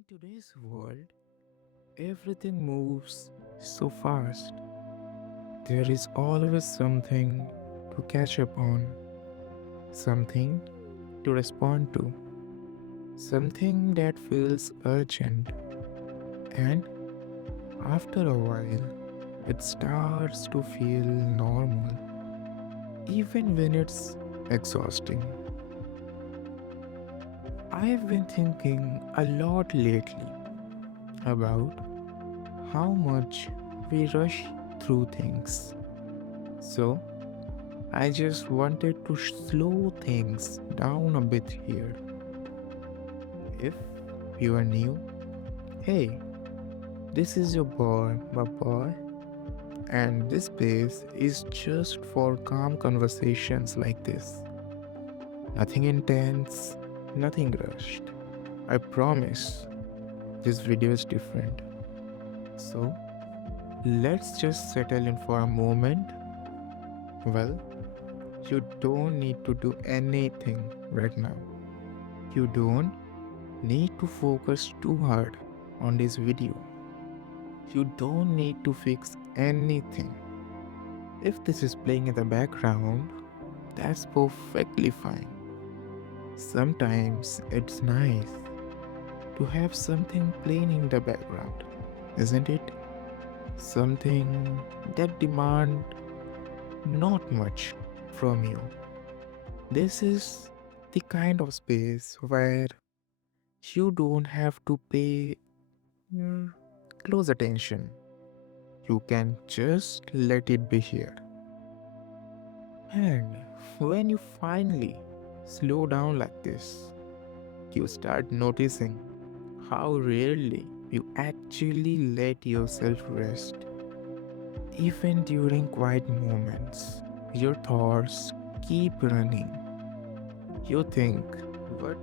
In today's world, everything moves so fast. There is always something to catch up on, something to respond to, something that feels urgent. And after a while, it starts to feel normal, even when it's exhausting. I've been thinking a lot lately about how much we rush through things. So, I just wanted to slow things down a bit here. If you are new, hey, this is your boy, my boy, and this space is just for calm conversations like this. Nothing intense, nothing rushed. I promise this video is different. So, let's just settle in for a moment. Well, you don't need to do anything right now. You don't need to focus too hard on this video. You don't need to fix anything. If this is playing in the background, that's perfectly fine. Sometimes it's nice to have something playing in the background, isn't it? Something that demand not much from you. This is the kind of space where you don't have to pay mm, close attention. You can just let it be here. And when you finally slow down like this, you start noticing how rarely you actually let yourself rest. Even during quiet moments, your thoughts keep running. You think what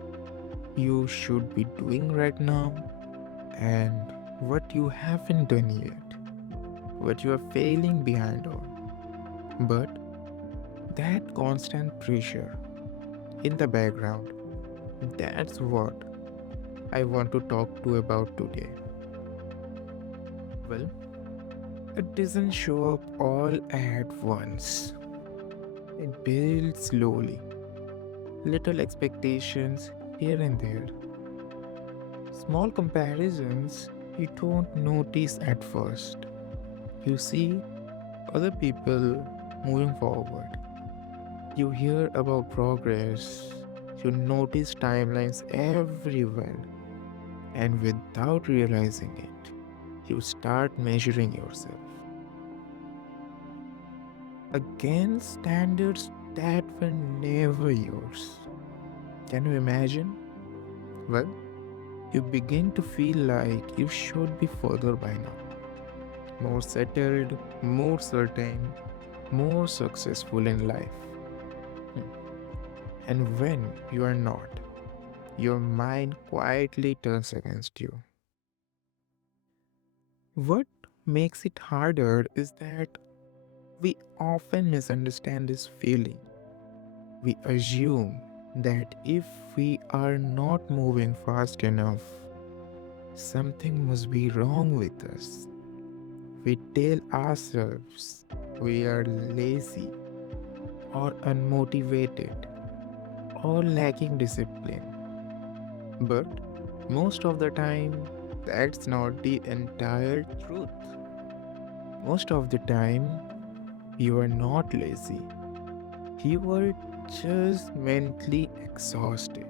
you should be doing right now and what you haven't done yet, what you are failing behind on. But that constant pressure in the background, that's what I want to talk to about today. Well, it doesn't show up all at once. It builds slowly, little expectations here and there, small comparisons you don't notice at first. You see other people moving forward. You hear about progress. You notice timelines everywhere. And without realizing it, you start measuring yourself against standards that were never yours. Can you imagine? Well, you begin to feel like you should be further by now. More settled, more certain, more successful in life. Hmm. And when you are not, your mind quietly turns against you. What makes it harder is that we often misunderstand this feeling. We assume that if we are not moving fast enough, something must be wrong with us. We tell ourselves we are lazy or unmotivated or lacking discipline. But most of the time, that's not the entire truth. Most of the time, you are not lazy. You are just mentally exhausted.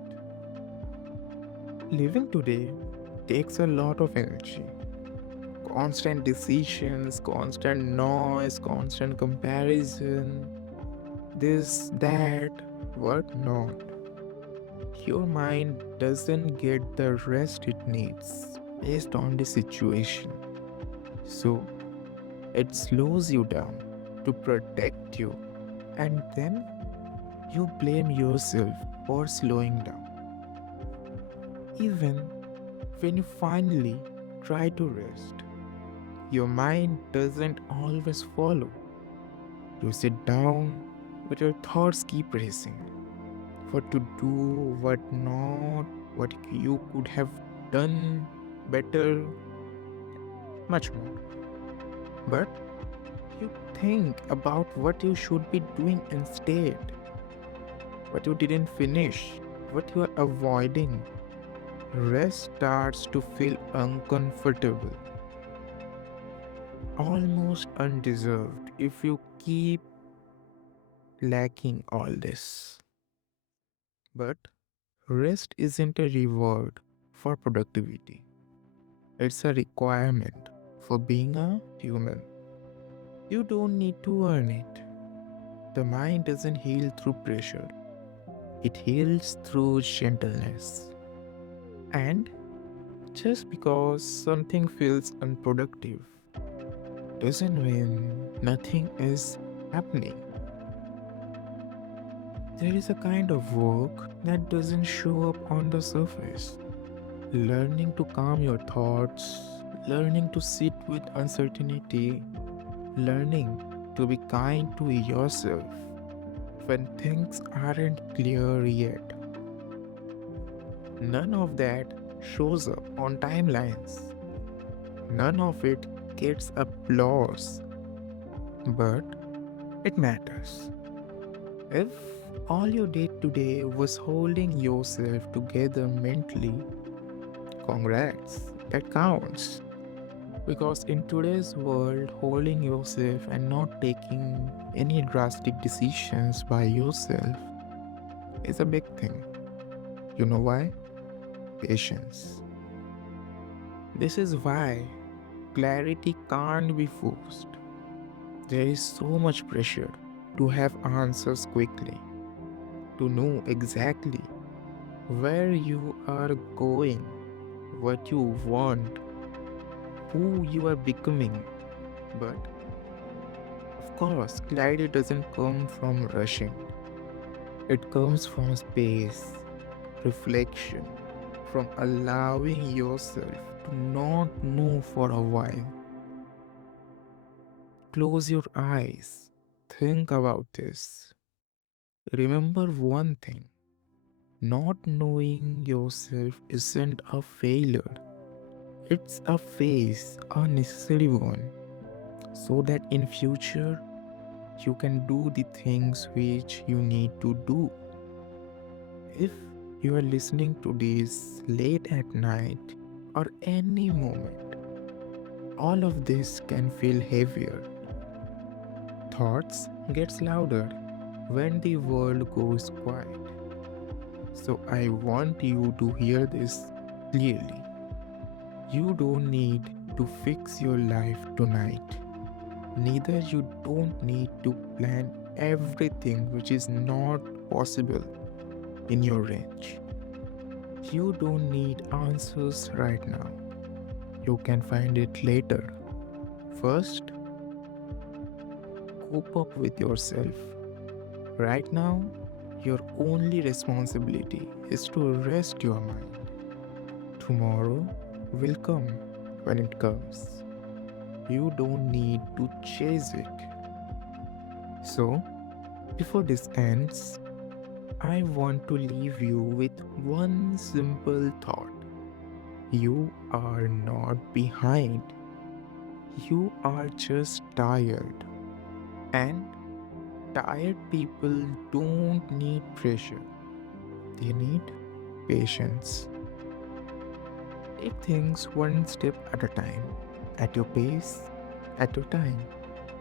Living today takes a lot of energy. Constant decisions, constant noise, constant comparison, this, that, what not. Your mind doesn't get the rest it needs based on the situation. So it slows you down to protect you, and then you blame yourself for slowing down. Even when you finally try to rest, your mind doesn't always follow. You sit down, but your thoughts keep racing. What to do, what not, what you could have done. better, much more. But you think about what you should be doing instead, what you didn't finish, what you are avoiding. Rest starts to feel uncomfortable, almost undeserved if you keep lacking all this. But rest isn't a reward for productivity, it's a requirement for being a human. You don't need to earn it. The mind doesn't heal through pressure, it heals through gentleness. And just because something feels unproductive doesn't mean nothing is happening. There is a kind of work that doesn't show up on the surface. Learning to calm your thoughts, learning to sit with uncertainty, learning to be kind to yourself when things aren't clear yet. None of that shows up on timelines. None of it gets applause, but it matters. If all you did today was holding yourself together mentally, congrats, that counts. Because in today's world, holding yourself and not taking any drastic decisions by yourself is a big thing. You know why? Patience. This is why clarity can't be forced. There is so much pressure to have answers quickly, to know exactly where you are going, what you want, who you are becoming. But of course, clarity doesn't come from rushing, it comes from space, reflection, from allowing yourself to not know for a while. Close your eyes, think about this. Remember one thing: not knowing yourself isn't a failure, it's a phase, a necessary one, so that in future you can do the things which you need to do. If you are listening to this late at night or any moment, all of this can feel heavier. Thoughts gets louder when the world goes quiet. So I want you to hear this clearly. You don't need to fix your life tonight. Neither you don't need to plan everything which is not possible in your range. You don't need answers right now. You can find it later. First, cope up with yourself. Right now, your only responsibility is to rest your mind. Tomorrow will come when it comes. You don't need to chase it. So, before this ends, I want to leave you with one simple thought. You are not behind. You are just tired. And tired people don't need pressure, they need patience. Take things one step at a time, at your pace, at your time,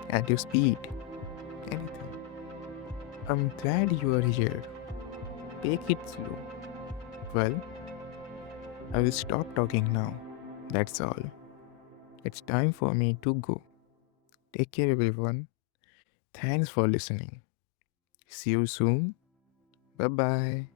at your speed, anything. I'm glad you are here. Take it slow. Well, I will stop talking now. That's all. It's time for me to go. Take care, everyone. Thanks for listening. See you soon. Bye bye.